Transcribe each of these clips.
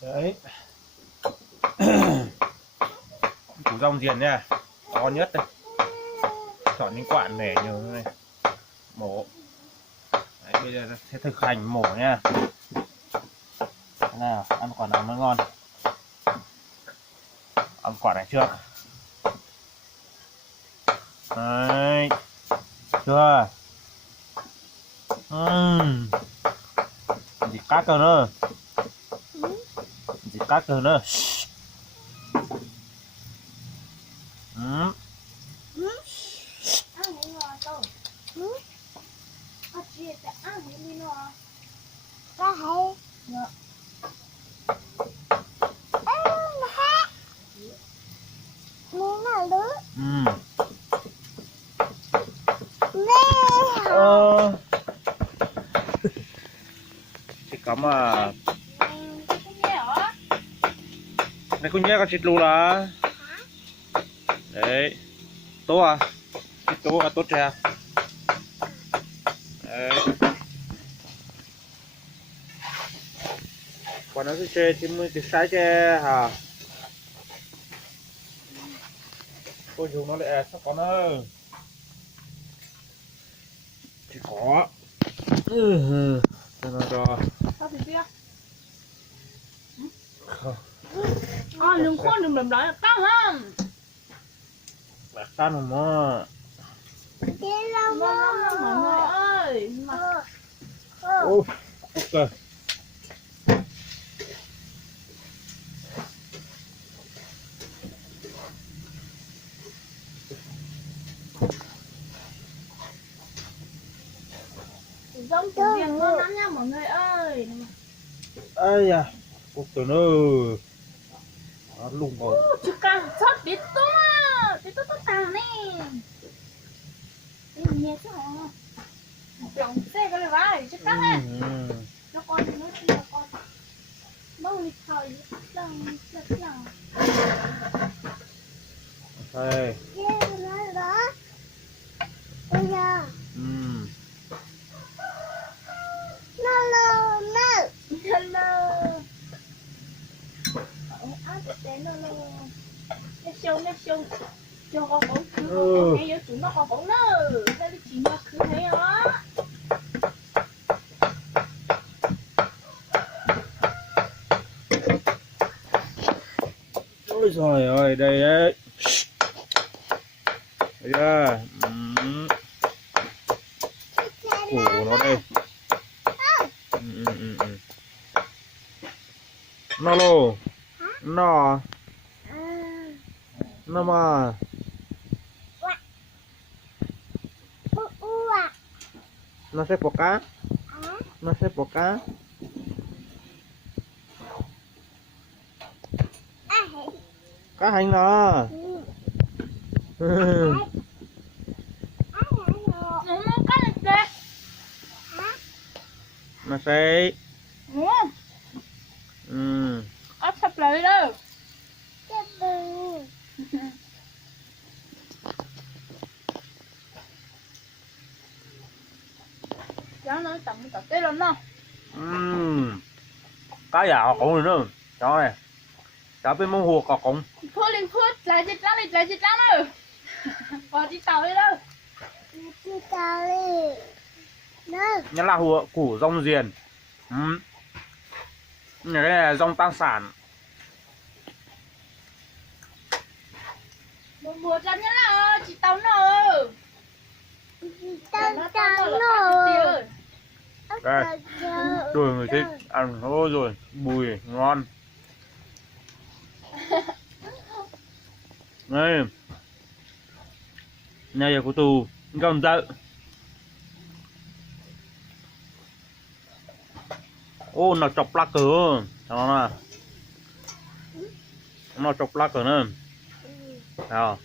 Đấy. Củ rong giềng nha, to nhất đây. Chọn những quả nẻ nhiều như này. Mổ. Đấy, bây giờ sẽ thực hành mổ nha. Nào, ăn quả nào mới ngon. Ăn quả này trước. Đấy. Chưa. Gì cắt cơ nữa. Gì cắt cơ nữa. Chỉ có mà này con nhé con chít lù là đấy tốt à chít tốt à tốt trẻ đấy còn nó sẽ chơi thì mới được sai chơi hả cô dùng nó lại sắp có nó chỉ có cho đừng khôn đừng làm đó là tao ha là tan mà mọi người ơi ô ok giống củ riềng ngon lắm nha mọi người ơi. ai da cục từ nó lùng rồi chú càng sót biết tốt tàng nè đi nhẹ chứ hả trồng xe cái này vai chứ cắt nè nó con nó chỉ là con mong lịch thời lần lần đây nè xông cho con bóng cứ nghe chúng nó còn bóng nữa đây là chỉ là cứ thế đó ôi trời ơi đây đấy bây giờ củ nó đây nó lô nó mà nó sẽ bỏ cá nó sẽ bỏ cá cá hành nó nó sẽ ấp sắp lại đâu cháu nói tầm cái lên nó cá già cũng rồi nữa đó này cháu bên mông hồ cọ cũng phút lên phút lại chết lắm rồi còn đi tàu đi đâu nhớ là hùa củ rong giềng này đây là rong tăng sản mùa ra nhá là chị tàu nở đây rồi người thích ăn thôi rồi bùi ngon đây nhà giờ của tù còn dợ ô nó chọc lá cờ nó chọc lá cờ nữa nào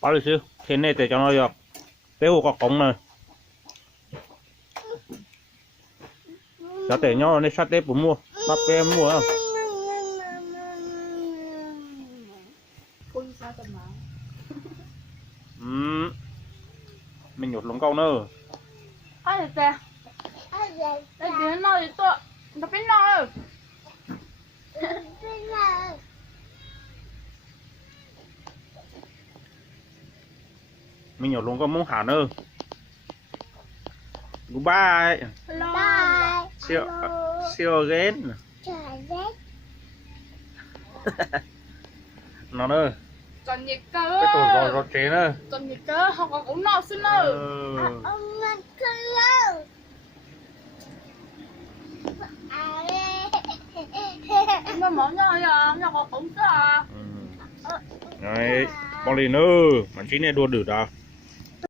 bao nhiêu thế này để cho nó được tiêu có cống này cho để nhau này sát tép của mua bắt em mua không câu nữa. Ai được kìa. Đây đến nơi thì tôi. Nó biết nơi. Mình nhỏ luôn có muốn hả nữa. Goodbye. Hello. See you again. Nó nữa. Còn gì cơ. Cái tổ rồi chế nữa. Còn gì cơ. Không còn cũng no xin nữa. Mà món nhỏ giờ. Nhỏ còn cũng cơ à. Đấy. Con đi nữa. Mà chính này đua được đó.